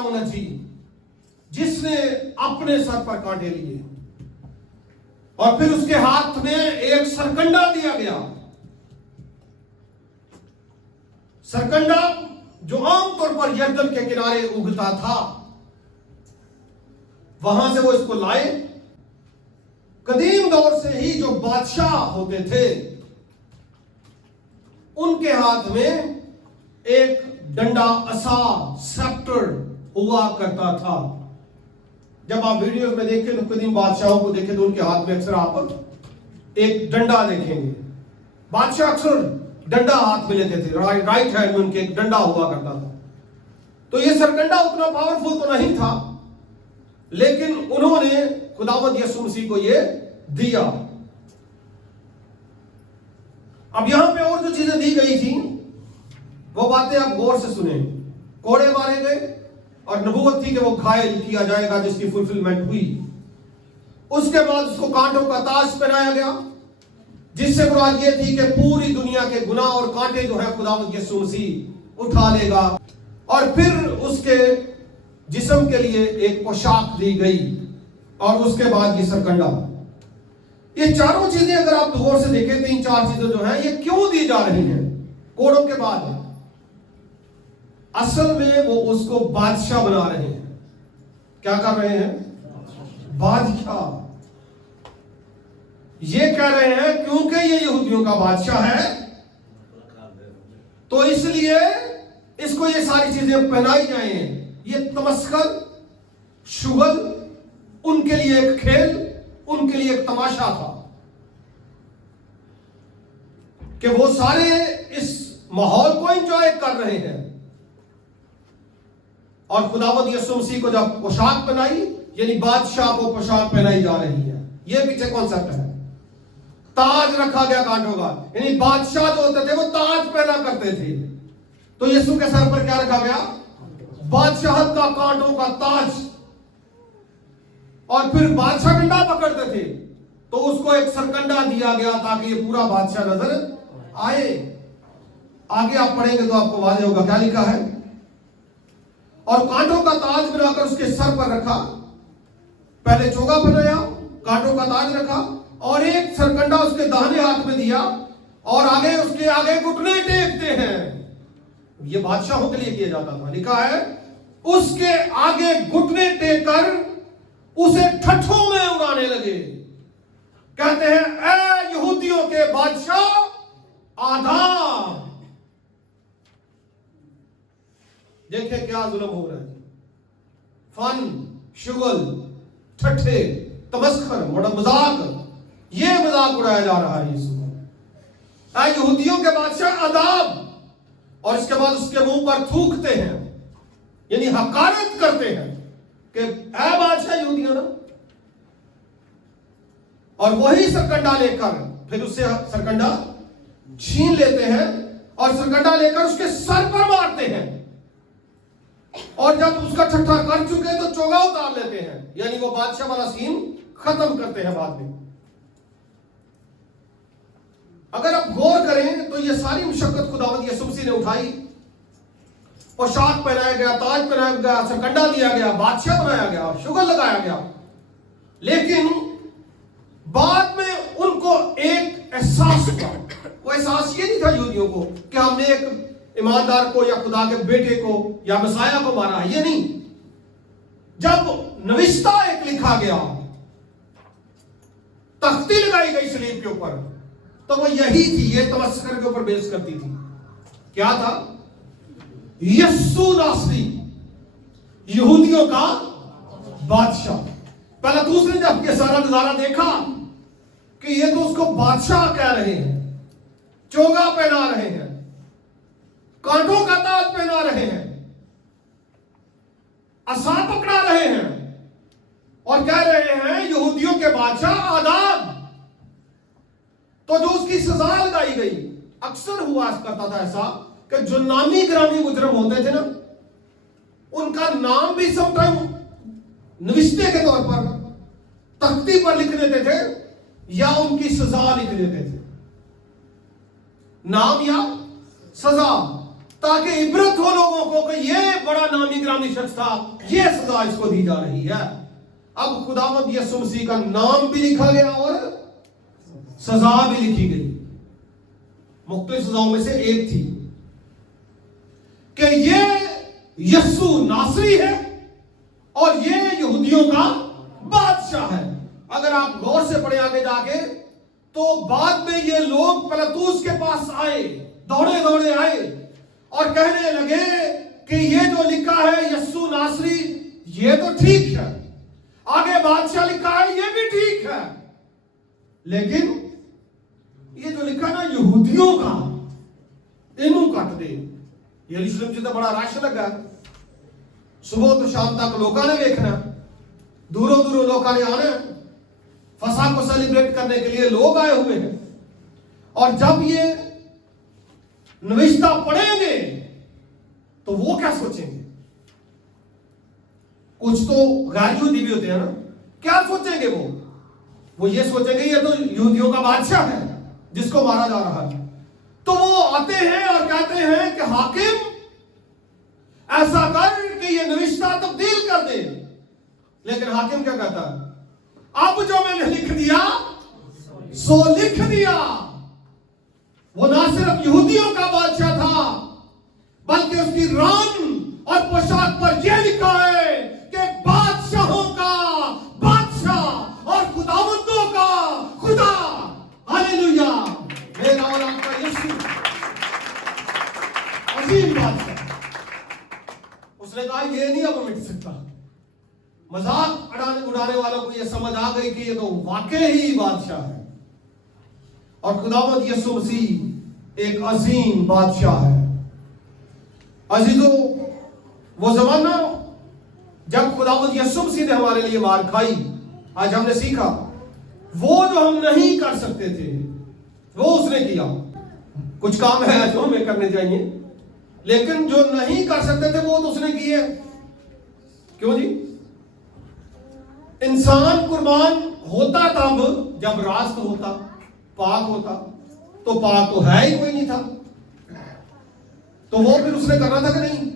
मुनज्जी, जिसने अपने सर पर कांटे लिए, और फिर उसके हाथ में एक सरकंडा दिया गया। सरकंडा जो आमतौर पर यर्दन के किनारे उगता था, वहां से वो इसको लाए। कदीम दौर से ही जो बादशाह होते थे, उनके हाथ में एक डंडा, असा, सेप्टर हुआ करता था। जब आप वीडियोस में देखें तो कदीम बादशाहों को देखें तो उनके हाथ में अक्सर आप एक डंडा देखेंगे। बादशाह अक्सर डंडा हाथ में लेते थे, राइट हैंड में उनके एक डंडा हुआ करता था। तो ये सरकंडा उतना पावरफुल तो नहीं था, लेकिन उन्होंने खुदावंद यीशु मसीह को ये दिया। अब यहां पे और जो चीजें दी गई थी, वो बातें आप गौर से सुने। कोड़े मारे गए और नबूवत थी कि वो घायल किया जाएगा, जिसकी फुलफिलमेंट हुई। उसके बाद उसको कांटों का ताज पहनाया गया, जिससे मुराद ये थी कि पूरी दुनिया के गुनाह और कांटे जो है खुदावंद यीशु मसीह उठा लेगा। और फिर उसके जिस्म के लिए एक पोशाक दी गई, और उसके बाद ये सरकंडा। ये चारों चीजें अगर आप गौर से देखें, तीन चार चीजें जो है ये क्यों दी जा रही हैं कोड़ों के बाद? असल में वो उसको बादशाह बना रहे हैं। क्या कर रहे हैं? बादशाह। ये कह रहे हैं क्योंकि ये यहूदियों का बादशाह है, तो इसलिए इसको ये सारी चीजें पहनाई जाएं। ये तमस्कर, शुगल उनके लिए एक खेल, उनके लिए एक तमाशा था कि वो सारे इस माहौल को एंजॉय कर रहे हैं। और खुदावंद यीशु मसीह को जब पोशाक पहनाई, यानी बादशाह को पोशाक पहनाई जा रही है, यह पीछे कॉन्सेप्ट है। ताज रखा गया कांटों का, यानी बादशाह जो होते थे वो ताज पहना करते थे। तो यीशु के सर पर क्या रखा गया? बादशाहत का कांटों का ताज। और फिर बादशाह डंडा पकड़ते थे, तो उसको एक सरकंडा दिया गया ताकि ये पूरा बादशाह नजर आए। आगे आप पढ़ेंगे तो आपको वाज़ेह होगा क्या लिखा है। और कांटों का ताज बनाकर उसके सर पर रखा। पहले चोगा बनाया, कांटों का ताज रखा, और एक सरकंडा उसके दाहिने हाथ में दिया, और आगे उसके आगे घुटने टेकते हैं। ये बादशाहों के लिए किया जाता था। लिखा है उसके आगे घुटने टेक कर उसे ठट्ठों में उड़ाने लगे। कहते हैं, ऐ यहूदियों के बादशाह आदाब। देखें क्या जुल्म हो रहा है। फन, शुगल, ठट्ठे, तमस्खर, मजाक, ये मजाक उड़ाया जा रहा है यीशु को। ऐ यहूदियों के बादशाह आदाब। और इसके बाद उसके मुंह पर थूकते हैं, यानी हकारत करते हैं कि ऐ बादशाह यहूदियों ना। और वही सरकंडा लेकर फिर उससे सरकंडा छीन लेते हैं, और सरकंडा लेकर उसके सर पर मारते हैं। और जब उसका ठट्ठा कर चुके तो चोगा उतार लेते हैं, यानी वो बादशाह वाला सीन खत्म करते हैं बाद में। अगर आप गौर करें तो ये सारी मुशक्कत खुदावंद यीशु मसीह ने उठाई। पोशाक पहनाया गया, ताज पहनाया गया, सरकंडा दिया गया, बादशाह बनाया गया, शुगर लगाया गया। लेकिन बाद में उनको एक एहसास हुआ। वो एहसास ये नहीं था यहूदियों को कि हमने एक ईमानदार को या खुदा के बेटे को या मसाया को मारा है, ये नहीं। जब नविश्ता एक लिखा गया, तख्ती लगाई गई सलीब के ऊपर, तो वो यही थी। ये तमस्कर के ऊपर बेस करती थी। क्या था? यस्सु नासरी, यहूदियों का बादशाह। पहला दूसरे जब ये सारा नजारा देखा कि ये तो उसको बादशाह कह रहे हैं, चोगा पहना रहे हैं, कांटों का ताज पहना रहे हैं, असा पकड़ा रहे हैं, और कह रहे हैं यहूदियों के बादशाह आदाब। तो जो उसकी सजा लगाई गई, अक्सर हुआ करता था ऐसा कि जो नामी ग्रामी मुजरम होते थे ना, उनका नाम भी समटाइम नविश्ते के तौर पर तख्ती पर लिख देते थे, या उनकी सजा लिख देते थे। नाम या सजा। ताकि इबरत हो लोगों को कि ये बड़ा नामी ग्रामी शख्स था, ये सजा इसको दी जा रही है। अब खुदावंद यीशु मसीह का नाम भी लिखा गया और सजा भी लिखी गई। मुख्तलिफ सजाओं में से एक थी कि ये यीशु नासरी है और ये यहूदियों का बादशाह है। अगर आप गौर से पढ़े आगे जाके तो बाद में ये लोग पिलातुस के पास आए, दौड़े दौड़े आए और कहने लगे कि ये जो लिखा है यीशु नासरी ये तो ठीक है, आगे बादशाह लिखा है ये भी ठीक है, लेकिन ये जो लिखा ना यहूदियों का, इनू कट दे। यरूशलेम से तो बड़ा रश लगा, सुबह तो शाम तक लोगों ने देखना, दूरों दूरों लोगों ने आना, फसा को सेलिब्रेट करने के लिए लोग आए हुए हैं। और जब ये नविश्ता पढ़ेंगे तो वो क्या सोचेंगे? कुछ तो गैर यहूदी भी होते हैं ना, क्या सोचेंगे वो ये सोचेंगे ये तो यहूदियों का बादशाह है जिसको मारा जा रहा है। तो वो आते हैं और कहते हैं कि हाकिम ऐसा कर कि ये नविश्ता तब्दील कर दे। लेकिन हाकिम क्या कहता है? अब जो मैंने लिख दिया सो लिख दिया। वो ना सिर्फ यहूदियों का बादशाह था बल्कि उसकी रंग और पोशाक पर यह लिखा है कि बादशाहों का बादशाह और खुदावंदों का खुदा। हालेलुया। मेरा और आपका यीशु अजीम बादशाह। उसने कहा ये नहीं अब मिट सकता। मजाक उड़ाने वालों को यह समझ आ गई कि ये तो वाकई ही बादशाह है और खुदावंद यीशु मसीह एक अजीम बादशाह है। अजीजों, वो जमाना जब खुदावंद यीशु मसीह ने हमारे लिए मार खाई, आज हमने सीखा वो जो हम नहीं कर सकते थे वो उसने किया। कुछ काम है जो हमें करने चाहिए, लेकिन जो नहीं कर सकते थे वो तो उसने किए। क्यों जी? इंसान कुर्बान होता तब जब रास्त होता, पाक होता, तो पाक तो है ही कोई नहीं था, तो वो फिर उसने करना था कि नहीं?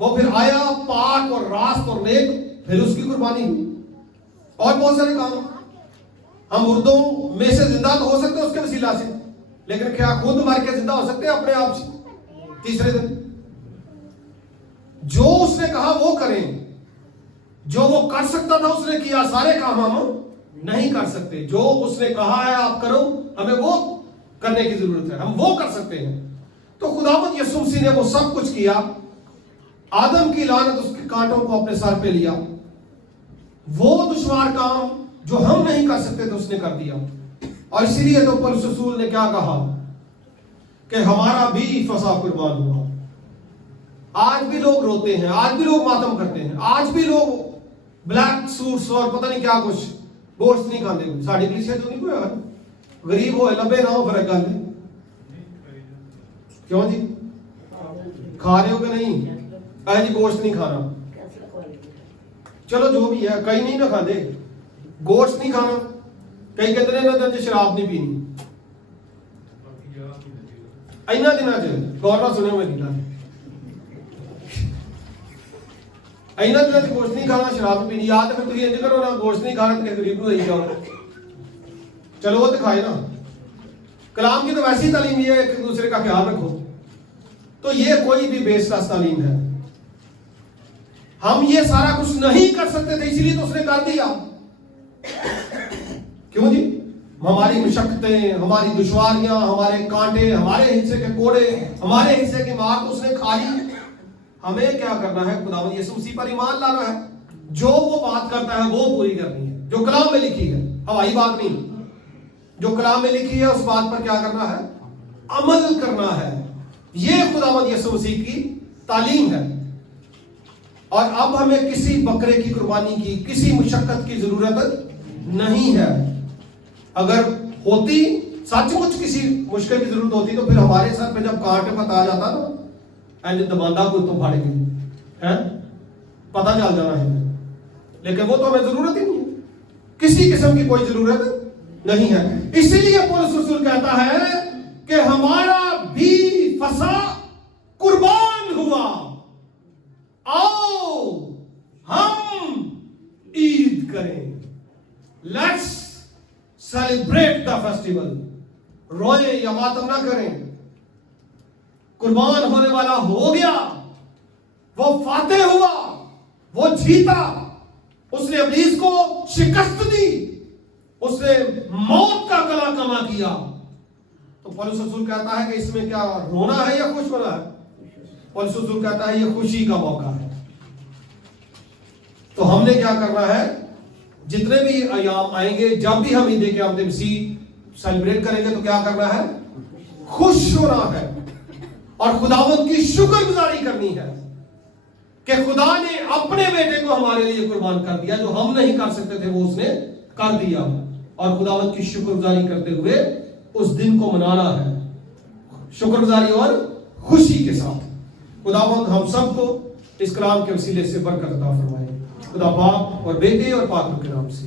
वो फिर आया पाक और रास्त और नेक, फिर उसकी कुर्बानी हुई। और बहुत सारे काम हम मुर्दों में से जिंदा तो हो सकते हैं उसके वसीला से, लेकिन क्या खुद मर के जिंदा हो सकते हैं अपने आप से तीसरे दिन? जो उसने कहा वो करें, जो वो कर सकता था उसने किया। सारे काम हम नहीं कर सकते, जो उसने कहा है आप करो, हमें वो करने की जरूरत है, हम वो कर सकते हैं। तो खुदावंद यीशु मसीह ने वो सब कुछ किया। आदम की लानत उसके कांटों को अपने सर पे लिया। वो दुश्वार काम जो हम नहीं कर सकते थे उसने कर दिया। और इसीलिए तो पौलुस रसूल ने क्या कहा कि हमारा भी फसा कुर्बान हुआ। आज भी लोग रोते हैं, आज भी लोग मातम करते हैं, आज भी लोग ब्लैक सूट्स और पता नहीं क्या कुछ गोश्त नहीं खाते। साड़ी पुलिस तो नहीं कोई गरीब हो लंबे ना हो फर्क गल। क्यों जी? खा रहे हो कि नहीं? जी गोश्त नहीं खाना, चलो जो भी है, कई नहीं ना खाते गोश्त नहीं खाना, कई कहते हैं ना शराब नहीं पीनी। इन्होंने दिनों च गौर ना सुने हुए गल, इन्होंने दिनों च गोश्त नहीं खाना, शराब पीनी। या तो फिर तुम इंज करो ना, गोश्त नहीं खाना तो गरीब को जाओ, चलो वो तो खाए ना। कलाम की तो वैसी तालीम ये है एक दूसरे का ख्याल रखो। तो ये कोई भी बेसलास तालीम है। हम ये सारा कुछ नहीं कर सकते थे, इसीलिए तो उसने कर दिया। क्यों जी? हमारी मुशक्कतें, हमारी दुश्वारियां, हमारे कांटे, हमारे हिस्से के कोड़े, हमारे हिस्से की मार तो उसने खा ली। हमें क्या करना है? खुदावंद यीशु मसीह पर ईमान लाना है। जो वो बात करता है वो पूरी करनी है, जो कलाम में लिखी है, हवाई बात नहीं। जो कलाम में लिखी है उस बात पर क्या करना है? अमल करना है। ये खुदावंद यीशु मसीह की तालीम है। और अब हमें किसी बकरे की कुर्बानी की, किसी मुशक्कत की जरूरत नहीं है। अगर होती सचमुच किसी मुश्किल की जरूरत होती तो फिर हमारे सर पे जब कांटे पता आ जाता ना, ऐसे दबांदा को तो फाड़ेंगे हैं, पता चल जाना है। लेकिन वो तो हमें जरूरत ही नहीं है, किसी किस्म की कोई जरूरत नहीं है। इसीलिए पौलुस रसूल कहता है कि हमारा भी फसा कुर्बान फेस्टिवल, रोए या मातम ना करें। कुर्बान होने वाला हो गया, वो फातेह हुआ, वो जीता, उसने इब्लीस को शिकस्त दी, उसने मौत का कला कमा किया। तो पौलुस रसूल कहता है कि इसमें क्या रोना है या खुश होना है? पौलुस रसूल कहता है ये खुशी का मौका है। तो हमने क्या करना है, जितने भी अयाम आएंगे, जब भी हम ईद के आमद मसीह सेलिब्रेट करेंगे, तो क्या करना है? खुश होना है और खुदावंद की शुक्रगुजारी करनी है कि खुदा ने अपने बेटे को हमारे लिए कुर्बान कर दिया। जो हम नहीं कर सकते थे वो उसने कर दिया, और खुदावंद की शुक्रगुजारी करते हुए उस दिन को मनाना है, शुक्रगुजारी और खुशी के साथ। खुदावंद हम सबको इस कलाम के वसीले से बरकत अता फरमाए। खुदा बाप और बेटे और पाक के नाम से।